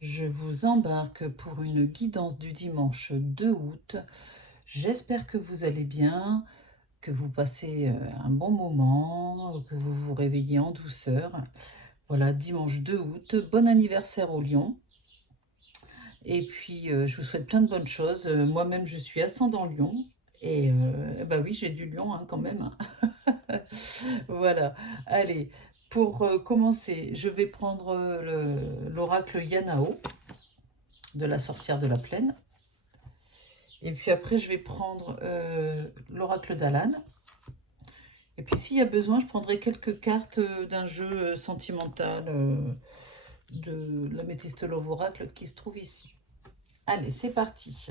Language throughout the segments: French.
Je vous embarque pour une guidance du dimanche 2 août. J'espère que vous allez bien, que vous passez un bon moment, que vous vous réveillez en douceur. Voilà, dimanche 2 août, bon anniversaire au lion. Et puis, je vous souhaite plein de bonnes choses. Moi-même, je suis ascendant lion. Et bah oui, j'ai du lion hein, quand même. Voilà, allez, pour commencer, je vais prendre l'oracle Yanao de la sorcière de la plaine. Et puis après, je vais prendre l'oracle d'Alan. Et puis s'il y a besoin, je prendrai quelques cartes d'un jeu sentimental de l'améthyste love oracle qui se trouve ici. Allez, c'est parti.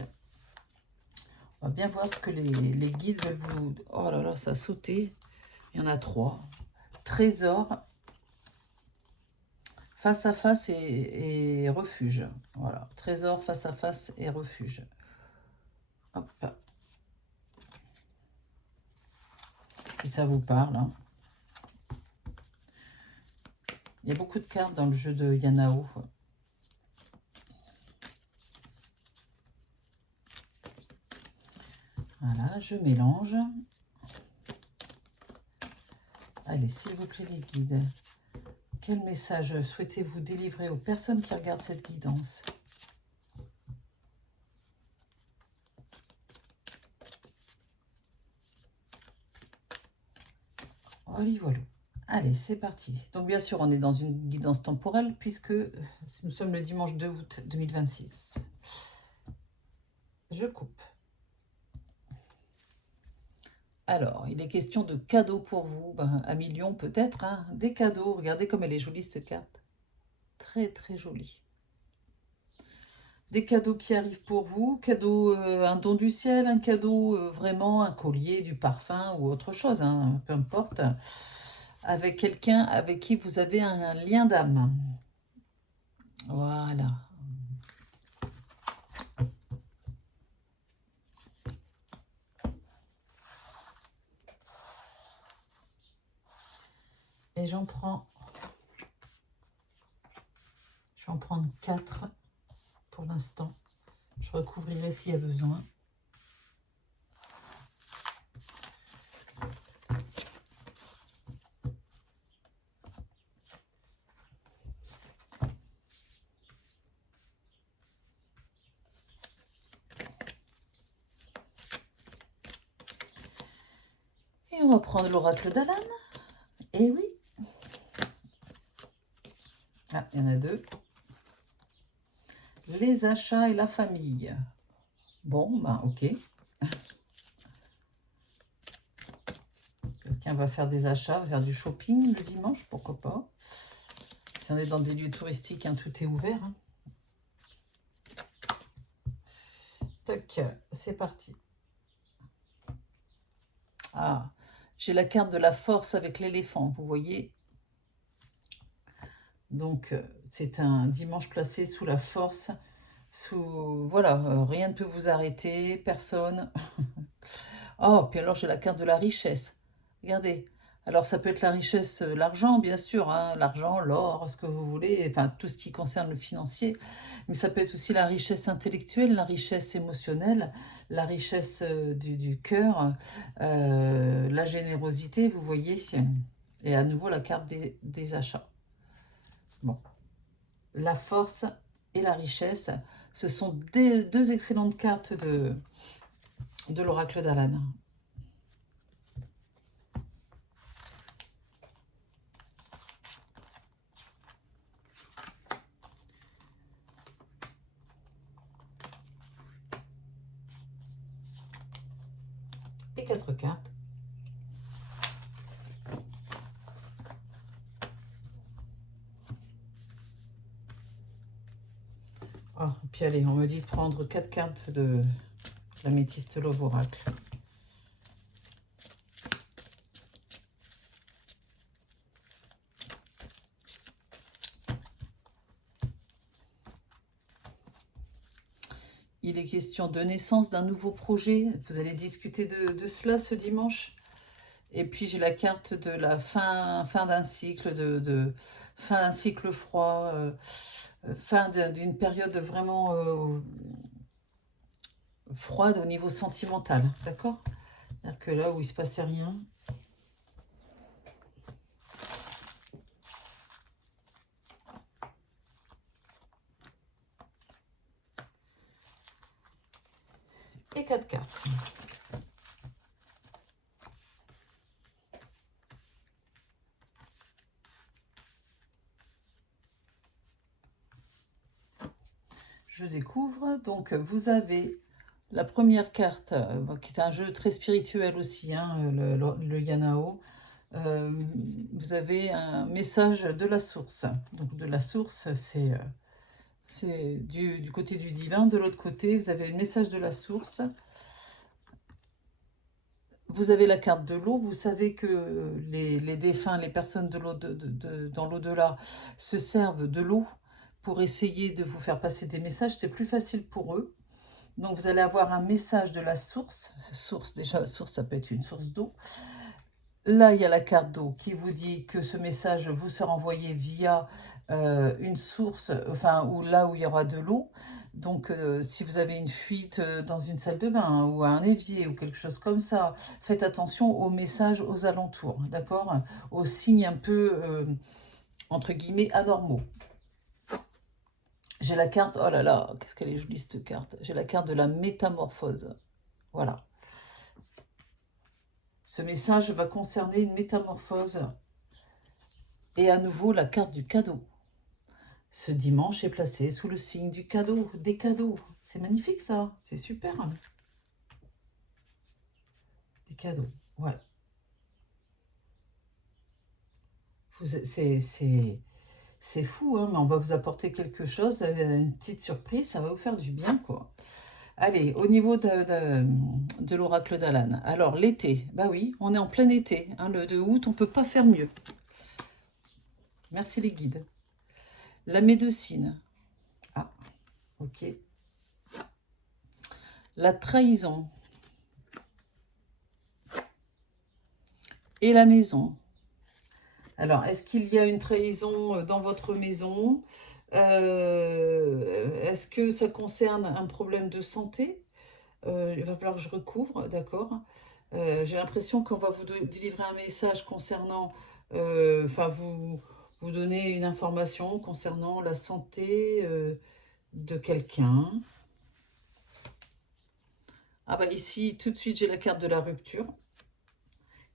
On va bien voir ce que les guides veulent vous... Oh là là, ça a sauté. Il y en a 3. Trésor, face à face et refuge. Voilà, trésor, face à face et refuge. Hop. Si ça vous parle. Hein. Il y a beaucoup de cartes dans le jeu de Yanao. Voilà, je mélange. Allez, s'il vous plaît, les guides. Quel message souhaitez-vous délivrer aux personnes qui regardent cette guidance? Voilà. Allez, c'est parti. Donc, bien sûr, on est dans une guidance temporelle puisque nous sommes le dimanche 2 août 2026. Je coupe. Alors, il est question de cadeaux pour vous. Ben, à million peut-être, hein. Des cadeaux. Regardez comme elle est jolie, cette carte. Très, très jolie. Des cadeaux qui arrivent pour vous. Cadeau, un don du ciel, un cadeau vraiment, un collier, du parfum ou autre chose, hein, peu importe. Avec quelqu'un avec qui vous avez un lien d'âme. Voilà. Et je vais en prendre 4 pour l'instant. Je recouvrirai s'il y a besoin. Et on va prendre l'oracle d'Alan. Et oui. Ah, il y en a 2. Les achats et la famille. Bon, ben ok. Quelqu'un va faire des achats, va faire du shopping le dimanche, pourquoi pas. Si on est dans des lieux touristiques, hein, tout est ouvert. Hein. Tac, c'est parti. Ah, j'ai la carte de la force avec l'éléphant, vous voyez. Donc, c'est un dimanche placé sous la force. Voilà, rien ne peut vous arrêter, personne. Oh, puis alors j'ai la carte de la richesse. Regardez. Alors ça peut être la richesse, l'argent bien sûr, hein, l'argent, l'or, ce que vous voulez, enfin tout ce qui concerne le financier. Mais ça peut être aussi la richesse intellectuelle, la richesse émotionnelle, la richesse du cœur, la générosité, vous voyez. Et à nouveau la carte des achats. Bon, la force et la richesse, ce sont deux excellentes cartes de l'oracle d'Alan. Et 4 cartes. Oh, puis allez, on me dit de prendre 4 cartes de l'améthyste love oracle. Il est question de naissance d'un nouveau projet. Vous allez discuter de cela ce dimanche. Et puis j'ai la carte de la fin d'un cycle, fin d'un cycle froid. fin d'une période vraiment froide au niveau sentimental, d'accord? C'est-à-dire que là où il se passait rien. Et 4 cartes. Je découvre. Donc, vous avez la première carte, qui est un jeu très spirituel aussi, hein, le Yanao. Vous avez un message de la source. Donc, de la source, c'est du côté du divin. De l'autre côté, vous avez le message de la source. Vous avez la carte de l'eau. Vous savez que les défunts, les personnes de dans l'au-delà, se servent de l'eau pour essayer de vous faire passer des messages. C'est plus facile pour eux. Donc, vous allez avoir un message de la source. Source, déjà, source, ça peut être une source d'eau. Là, il y a la carte d'eau qui vous dit que ce message vous sera envoyé via une source, enfin, ou là où il y aura de l'eau. Donc, si vous avez une fuite dans une salle de bain, hein, ou un évier ou quelque chose comme ça, faites attention aux messages aux alentours, d'accord? Aux signes un peu, entre guillemets, anormaux. J'ai la carte, oh là là, qu'est-ce qu'elle est jolie cette carte. J'ai la carte de la métamorphose. Voilà. Ce message va concerner une métamorphose. Et à nouveau, la carte du cadeau. Ce dimanche est placé sous le signe du cadeau, des cadeaux. C'est magnifique ça, c'est super. Des cadeaux, ouais. C'est fou, hein, mais on va vous apporter quelque chose, une petite surprise, ça va vous faire du bien, quoi. Allez, au niveau de l'oracle d'Alan. Alors, l'été, bah oui, on est en plein été, hein, le 2 août, on ne peut pas faire mieux. Merci les guides. La médecine. Ah, ok. La trahison. Et la maison. Alors, est-ce qu'il y a une trahison dans votre maison? Est-ce que ça concerne un problème de santé? Il va falloir que je recouvre, d'accord. J'ai l'impression qu'on va vous délivrer un message concernant, enfin, vous donner une information concernant la santé de quelqu'un. Ah bah ici, tout de suite, j'ai la carte de la rupture.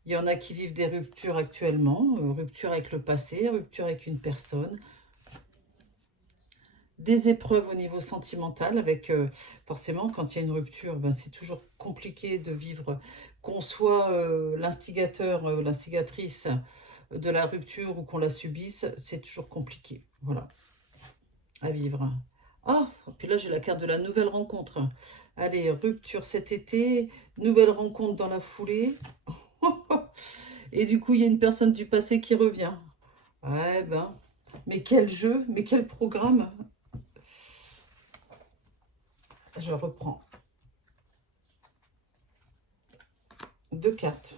Il y en a qui vivent des ruptures actuellement, rupture avec le passé, rupture avec une personne, des épreuves au niveau sentimental, avec forcément, quand il y a une rupture, ben, c'est toujours compliqué de vivre, qu'on soit l'instigateur, l'instigatrice de la rupture ou qu'on la subisse, c'est toujours compliqué, voilà, à vivre. Ah, puis là j'ai la carte de la nouvelle rencontre. Allez, rupture cet été, nouvelle rencontre dans la foulée. Et du coup, il y a une personne du passé qui revient. Ouais, ben, mais quel jeu, mais quel programme. Je reprends. 2 cartes.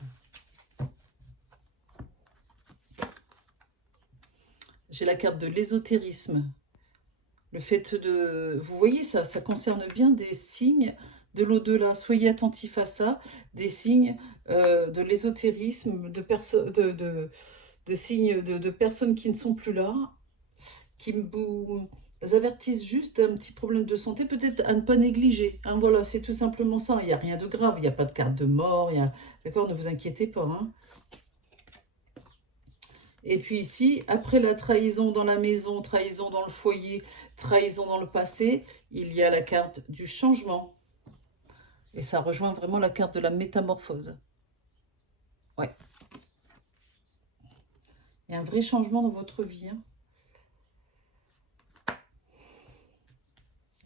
J'ai la carte de l'ésotérisme. Le fait de... Vous voyez, ça concerne bien des signes de l'au-delà. Soyez attentifs à ça. Des signes de l'ésotérisme, de signes de personnes qui ne sont plus là, qui vous avertissent juste d'un petit problème de santé, peut-être à ne pas négliger. Hein, voilà, c'est tout simplement ça. Il n'y a rien de grave, il n'y a pas de carte de mort. D'accord, ne vous inquiétez pas. Hein. Et puis ici, après la trahison dans la maison, trahison dans le foyer, trahison dans le passé, il y a la carte du changement. Et ça rejoint vraiment la carte de la métamorphose. Ouais. Il y a un vrai changement dans votre vie. Hein.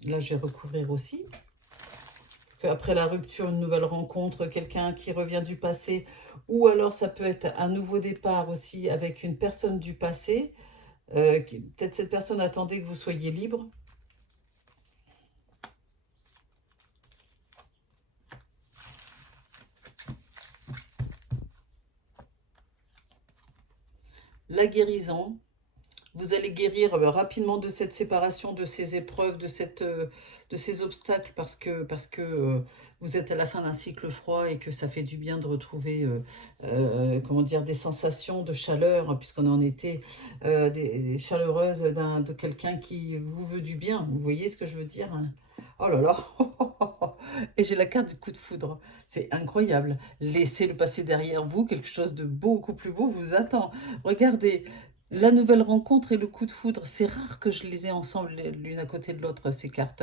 Là, je vais recouvrir aussi. Parce qu'après la rupture, une nouvelle rencontre, quelqu'un qui revient du passé, ou alors ça peut être un nouveau départ aussi avec une personne du passé. Peut-être cette personne attendait que vous soyez libre. La guérison. Vous allez guérir rapidement de cette séparation, de ces épreuves, de ces obstacles, parce que vous êtes à la fin d'un cycle froid et que ça fait du bien de retrouver, comment dire, des sensations de chaleur, puisqu'on est en été, des chaleureuses de quelqu'un qui vous veut du bien. Vous voyez ce que je veux dire, hein? Oh là là. Et j'ai la carte du coup de foudre. C'est incroyable. Laissez le passé derrière vous, quelque chose de beaucoup plus beau vous attend. Regardez, la nouvelle rencontre et le coup de foudre, c'est rare que je les ai ensemble l'une à côté de l'autre, ces cartes.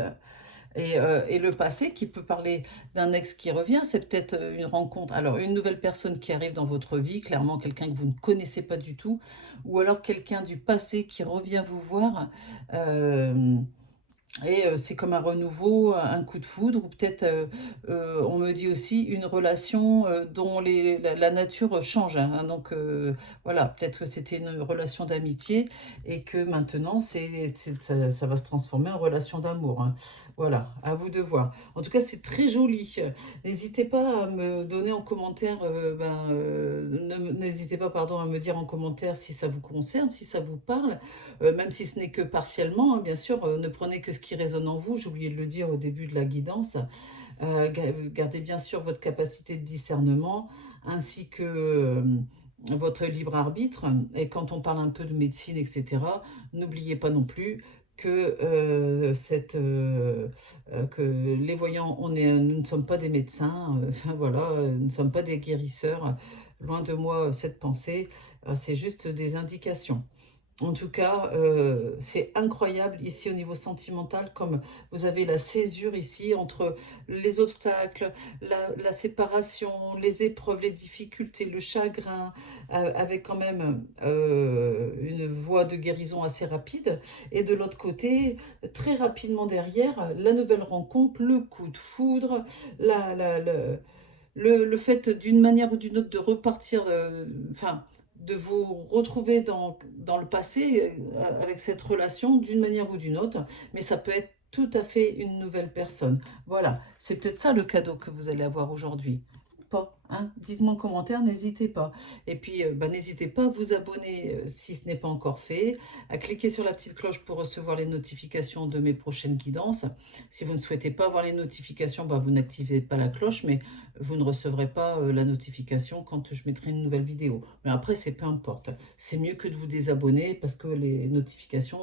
Et le passé qui peut parler d'un ex qui revient, c'est peut-être une rencontre. Alors, une nouvelle personne qui arrive dans votre vie, clairement quelqu'un que vous ne connaissez pas du tout, ou alors quelqu'un du passé qui revient vous voir. euh, et c'est comme un renouveau, un coup de foudre, ou peut-être, on me dit aussi, une relation dont la nature change, hein. Donc voilà, peut-être que c'était une relation d'amitié et que maintenant, ça va se transformer en relation d'amour, hein. Voilà, à vous de voir. En tout cas, c'est très joli. N'hésitez pas à me donner en commentaire, n'hésitez pas, pardon, à me dire en commentaire si ça vous concerne, si ça vous parle. Même si ce n'est que partiellement, hein, bien sûr, ne prenez que ce qui résonne en vous, j'ai oublié de le dire au début de la guidance. Gardez bien sûr votre capacité de discernement, ainsi que votre libre arbitre. Et quand on parle un peu de médecine, etc., n'oubliez pas non plus que, que les voyants, nous ne sommes pas des médecins, voilà, nous ne sommes pas des guérisseurs. Loin de moi cette pensée, c'est juste des indications. En tout cas, c'est incroyable ici au niveau sentimental, comme vous avez la césure ici entre les obstacles, la séparation, les épreuves, les difficultés, le chagrin, avec quand même une voie de guérison assez rapide. Et de l'autre côté, très rapidement derrière, la nouvelle rencontre, le coup de foudre, la, la- le, le fait d'une manière ou d'une autre de repartir, enfin, de vous retrouver dans le passé avec cette relation d'une manière ou d'une autre, mais ça peut être tout à fait une nouvelle personne. Voilà, c'est peut-être ça le cadeau que vous allez avoir aujourd'hui. Pas, hein? Dites-moi en commentaire, n'hésitez pas. Et puis, n'hésitez pas à vous abonner si ce n'est pas encore fait, à cliquer sur la petite cloche pour recevoir les notifications de mes prochaines guidances. Si vous ne souhaitez pas avoir les notifications, vous n'activez pas la cloche, mais vous ne recevrez pas la notification quand je mettrai une nouvelle vidéo. Mais après, c'est peu importe. C'est mieux que de vous désabonner parce que les notifications,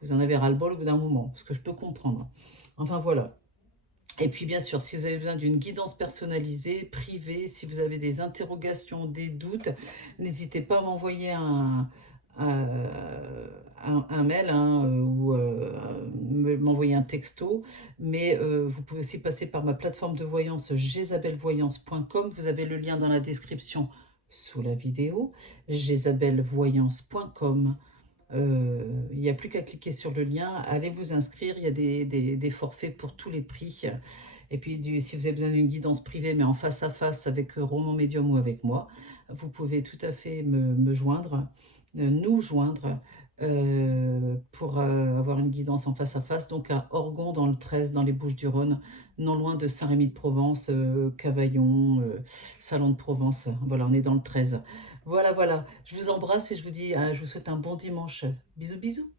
vous en avez ras-le-bol au bout d'un moment, ce que je peux comprendre. Enfin, voilà. Et puis, bien sûr, si vous avez besoin d'une guidance personnalisée, privée, si vous avez des interrogations, des doutes, n'hésitez pas à m'envoyer un mail, hein, ou m'envoyer un texto. Mais vous pouvez aussi passer par ma plateforme de voyance jezabelvoyance.com. Vous avez le lien dans la description sous la vidéo, jezabelvoyance.com. Il n'y a plus qu'à cliquer sur le lien, allez vous inscrire, il y a des forfaits pour tous les prix. Et puis si vous avez besoin d'une guidance privée, mais en face à face avec Roman Médium ou avec moi, vous pouvez tout à fait me joindre, nous joindre, pour avoir une guidance en face à face, donc à Orgon dans le 13, dans les Bouches-du-Rhône, non loin de Saint-Rémy-de-Provence, Cavaillon, Salon de Provence. Voilà, on est dans le 13. Voilà, voilà. Je vous embrasse et je vous dis, je vous souhaite un bon dimanche. Bisous, bisous.